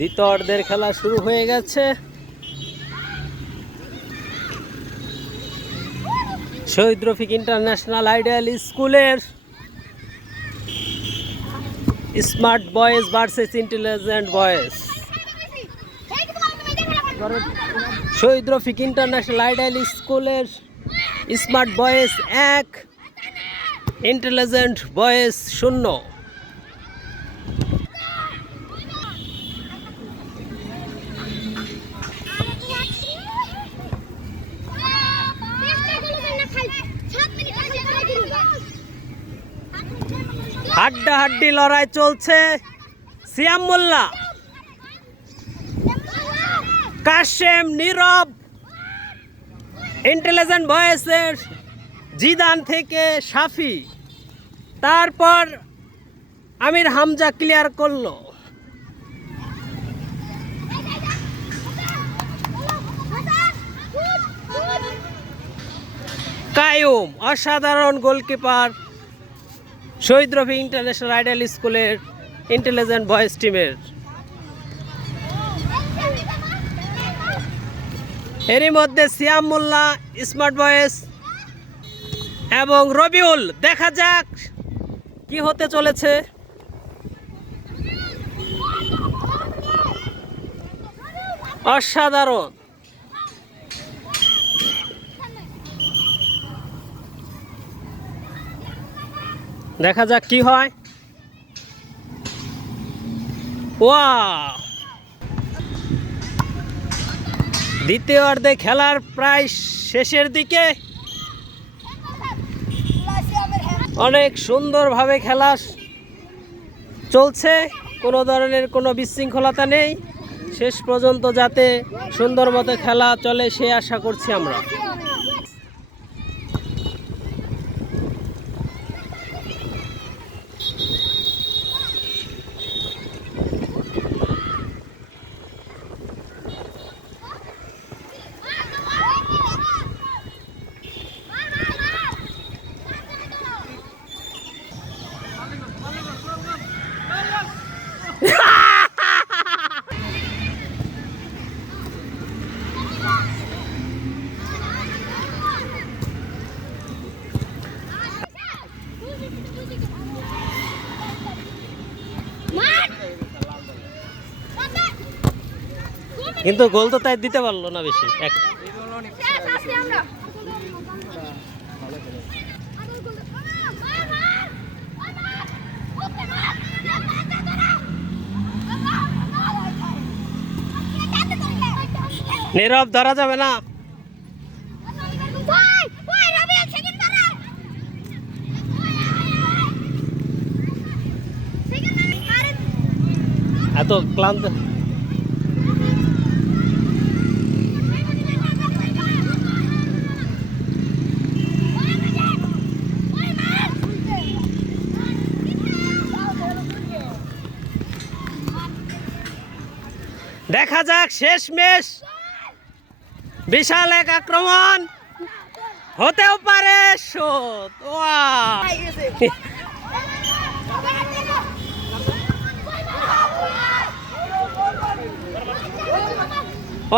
দ্বিতীয় অর্ধের খেলা শুরু হয়ে গেছে। শহীদ রফিক ইন্টারন্যাশনাল আইডিয়াল স্কুলের smart boys versus intelligent boys. Shahid Rafiq international ideal স্কুলের স্মার্ট বয়েজ 1, ইন্টেলিজেন্ট বয়েজ 0। হাড্ডাহাড্ডি লড়াই চলছে। সিয়াম মোল্লা, কাশেম, নীরব, ইন্টেলিজেন্ট ভয়েসের জিদান থেকে শাফি, তারপর আমির হামজা ক্লিয়ার করলো। কায়ুম অসাধারণ goalkeeper Shahid Rafiq international ideal স্কুলের ইন্টেলিজেন্ট বয়েজ টিমের। এরই মধ্যে সিয়াম মোল্লা স্মার্ট বয়েজ এবং রবিউল, দেখা যাক কি হতে চলেছে। অসাধারণ, দেখা যাক কি হয়। ওয়াও, দ্বিতীয় অর্ধে খেলার প্রায় শেষের দিকে অনেক সুন্দরভাবে খেলা চলছে, কোনো ধরনের কোনো বিশৃঙ্খলতা নেই। শেষ পর্যন্ত যাতে সুন্দর মতো খেলা চলে সে আশা করছি আমরা। কিন্তু গোল তো তাই দিতে পারলো না বেশি। নীরব ধরা যাবে না। এত ক্লান্ত দেখা যাক শেষমেশ বিশাল এক আক্রমণ হতেও পারে।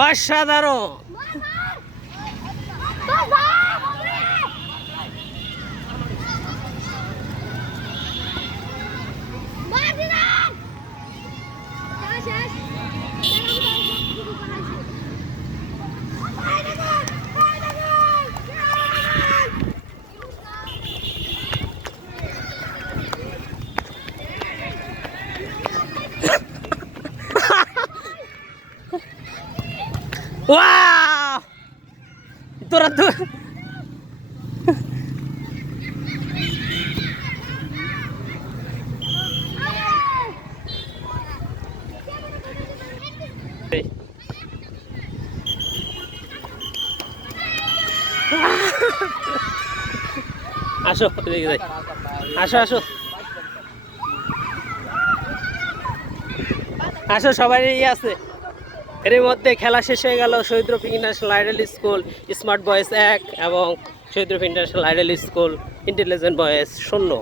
অসাধারণ, তোরা তো আসো, আসো আসো আসো, সবাই আছে। এর মধ্যে খেলা শেষ হয়ে গেল। Shahid Rafiq international ideal school smart boys 1 এবং Shahid Rafiq international ideal school intelligent boys 0।